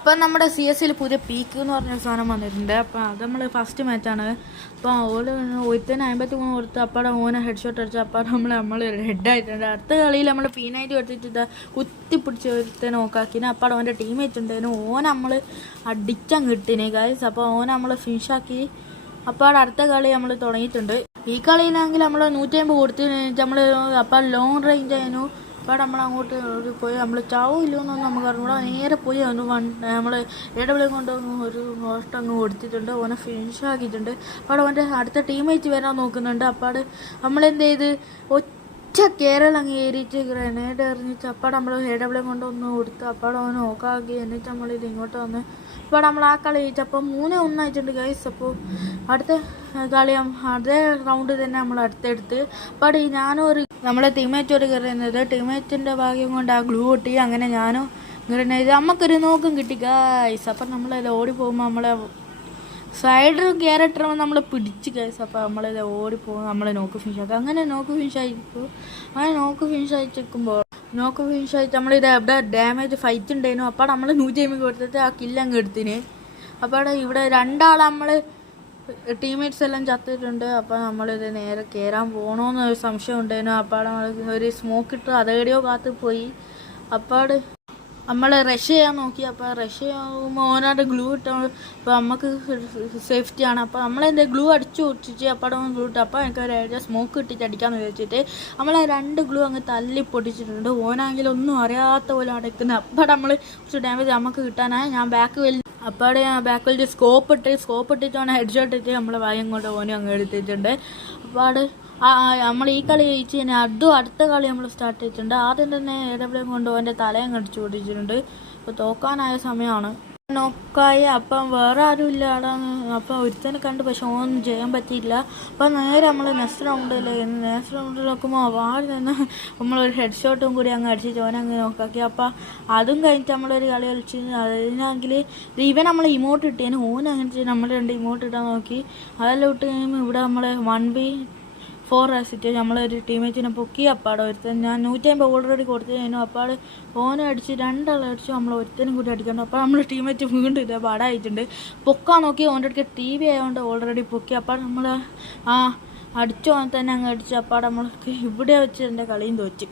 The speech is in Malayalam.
അപ്പം നമ്മുടെ CS പുതിയ പീക്ക് എന്ന് പറഞ്ഞൊരു സാധനം വന്നിട്ടുണ്ട്. അപ്പം അത് നമ്മൾ ഫസ്റ്റ് മാച്ചാണ്. അപ്പോൾ ഓല് ഒരുത്തന്നെ 53 കൊടുത്ത് അപ്പാടെ ഓനെ ഹെഡ് ഷോട്ട് അടിച്ച് അപ്പാടെ നമ്മൾ ഹെഡായിട്ടുണ്ട്. അടുത്ത കളിയിൽ നമ്മൾ P90 എടുത്തിട്ട് കുത്തിപ്പിടിച്ച് ഒരുത്തനെ നോക്കാക്കിന്. അപ്പാടെ ഓൻ്റെ ടീമേറ്റ് ഉണ്ടായിരുന്നു. ഓൻ നമ്മൾ അടിച്ചാൻ കിട്ടിനെ ഗൈസ്. അപ്പോൾ ഓൻ നമ്മൾ ഫിനിഷാക്കി. അപ്പാടെ അടുത്ത കളി നമ്മൾ തുടങ്ങിയിട്ടുണ്ട്. ഈ കളിയിലാണെങ്കിൽ നമ്മൾ 150 കൊടുത്ത് നമ്മൾ അപ്പം ലോങ് റേഞ്ച് ആയിരുന്നു. അപ്പോൾ നമ്മൾ അങ്ങോട്ട് പോയി നമ്മൾ ചാവില്ലെന്നൊന്നും നമുക്ക് അറിഞ്ഞൂടാ. നേരെ പോയി നമ്മൾ ഇടവിളയും കൊണ്ടൊന്നും ഒരു നോഷ്ടം അങ്ങ് കൊടുത്തിട്ടുണ്ട്. ഓനെ ഫിനിഷ് ആക്കിയിട്ടുണ്ട്. അപ്പോൾ അവൻ്റെ അടുത്ത ടീമേറ്റ് വരാൻ നോക്കുന്നുണ്ട്. അപ്പോൾ നമ്മളെന്ത് ചെയ്ത് ഒറ്റ കേരളം അങ്ങ് ഏരിച്ച് ഗ്രനേഡ് എറിഞ്ഞിട്ട് അപ്പോൾ നമ്മൾ ഇടവിളയും കൊണ്ടൊന്ന് കൊടുത്ത് അപ്പോൾ അവനെ നോക്കാക്കി. എന്നിട്ട് നമ്മളിത് ഇങ്ങോട്ട് വന്ന് ഇപ്പോൾ നമ്മൾ ആ കളി ജയിച്ചപ്പോൾ 3-1 ആയിട്ടുണ്ട് ഗൈസ്. അപ്പോൾ അടുത്ത കളി അതേ റൗണ്ട് തന്നെ നമ്മൾ അടുത്തെടുത്ത് അപ്പോൾ ഞാനും നമ്മളെ ടീമേറ്റ് ഒരു കയറുന്നത് ടീമേറ്റിൻ്റെ ഭാഗ്യം കൊണ്ട് ആ ഗ്ലൂ കിട്ടി. അങ്ങനെ ഞാനും കയറുന്നത് നമുക്കൊരു നോക്കും കിട്ടി ഗൈസ്. അപ്പം നമ്മളത് ഓടിപ്പോകുമ്പോൾ നമ്മളെ സൈഡ് ക്യാരക്ടർ നമ്മൾ പിടിച്ച് ഗൈസ്. അപ്പോൾ നമ്മളത് ഓടിപ്പോകും നമ്മളെ നോക്ക് ഫിനിഷ് ആക്കുക. അങ്ങനെ നോക്ക് ഫിനിഷ് ആയിരിക്കും. അങ്ങനെ നോക്ക് ഫിനിഷ് ആയിട്ടിരിക്കുമ്പോൾ നോക്ക് ഫിനിഷ് ആയിട്ട് നമ്മളിത് എവിടെ ഡാമേജ് ഫൈറ്റ് ഉണ്ടായിരുന്നു. അപ്പോൾ നമ്മൾ 150 കൊടുത്തിട്ട് ആ കില്ലങ്ങ് എടുത്തിന്. അപ്പോൾ ഇവിടെ രണ്ടാൾ നമ്മൾ ടീമേറ്റ്സ് എല്ലാം ചത്തിട്ടുണ്ട്. അപ്പോൾ നമ്മളിത് നേരെ കയറാൻ പോകണമെന്നൊരു സംശയം ഉണ്ടായിരുന്നു. അപ്പോൾ നമ്മൾ ഒരു സ്മോക്ക് ഇട്ട് അതേടിയോ കാത്ത് പോയി. അപ്പോൾ നമ്മൾ റഷ് ചെയ്യാൻ നോക്കി. അപ്പോൾ റഷ് ചെയ്യുമ്പോൾ ഓനായിട്ട് ഗ്ലൂ ഇട്ടാൽ അപ്പോൾ നമുക്ക് സേഫ്റ്റിയാണ്. അപ്പോൾ നമ്മളെന്താ ഗ്ലൂ അടിച്ചു പൊട്ടിച്ച് അപ്പോൾ ഗ്ലൂ ഇട്ട് അപ്പോൾ എനിക്ക് ഒരു സ്മോക്ക് ഇട്ടിട്ട് അടിക്കാമെന്ന് വിചാരിച്ചിട്ട് നമ്മൾ 2 ഗ്ലൂ അങ്ങ് തല്ലി പൊട്ടിച്ചിട്ടുണ്ട്. ഓനാണെങ്കിൽ ഒന്നും അറിയാത്ത പോലെ അടയ്ക്കുന്നത്. അപ്പോൾ നമ്മൾ കുറച്ച് ഡാമേജ് നമുക്ക് കിട്ടാനായി ഞാൻ അപ്പാടെ ഞാൻ ബാക്കിൽ സ്കോപ്പ് ഇട്ടിട്ട് ഓനെ ഹെഡ് ഷോട്ട് ഇട്ട് നമ്മളെ ഭയം കൊണ്ട് ഓനും അങ്ങ് എടുത്തിട്ടുണ്ട്. അപ്പോൾ നമ്മൾ ഈ കളി ജയിച്ച് കഴിഞ്ഞാൽ അതും അടുത്ത കളി നമ്മൾ സ്റ്റാർട്ട് ചെയ്തിട്ടുണ്ട്. ആദ്യം തന്നെ എവിടെയും കൊണ്ട് ഓൻ്റെ തലയും കടിച്ചു പൊട്ടിച്ചിട്ടുണ്ട്. അപ്പോൾ തോക്കാനായ സമയമാണ്. നോക്കായി അപ്പം വേറെ ആരും ഇല്ല അവിടെ. അപ്പം ഒരുത്തനെ കണ്ട് പക്ഷെ ഒന്നും ചെയ്യാൻ പറ്റിയില്ല. അപ്പം നേരെ നമ്മൾ നെക്സ്റ്റ് റൗണ്ടിൽ നോക്കുമ്പോൾ ആര് തന്നെ നമ്മളൊരു ഹെഡ് ഷോട്ടും കൂടി അങ്ങ് അടിച്ചിട്ട് ഓനങ്ങ് നോക്കാക്കി. അപ്പം അതും കഴിഞ്ഞിട്ട് നമ്മളൊരു കളി കളിച്ച് അതിനാണെങ്കിൽ ഇവൻ നമ്മൾ ഇമോട്ട് ഇട്ടേന് ഓൻ അങ്ങനെ നമ്മൾ 2 ഇമോട്ട് ഇട്ടാൻ നോക്കി. അതെല്ലാം ഇട്ട് കഴിയുമ്പോൾ ഇവിടെ നമ്മൾ 1v4 ആസിറ്റ് നമ്മളൊരു ടീമേറ്റിനെ പൊക്കി. അപ്പാടെ ഒരുത്തൻ ഞാൻ 150 ഓൾറെഡി കൊടുത്തു കഴിഞ്ഞു. അപ്പാട് ഓനെ അടിച്ച് 2 ആളെ അടിച്ചു. നമ്മൾ ഒരുത്തനും കൂടി അടിക്കണം. അപ്പോൾ നമ്മൾ ടീമേറ്റ് വീണ്ടും ഇതേ പാടായിട്ടുണ്ട്. പൊക്കാൻ നോക്കി ഓൻ്റെ അടുത്ത് TV ആയതുകൊണ്ട് ഓൾറെഡി പൊക്കി. അപ്പോൾ നമ്മൾ അടിച്ചു ഓനെ തന്നെ അങ്ങ് അടിച്ചു. അപ്പാടെ നമ്മൾക്ക് ഇവിടെ വെച്ച് എൻ്റെ കളിയും തോറ്റ്.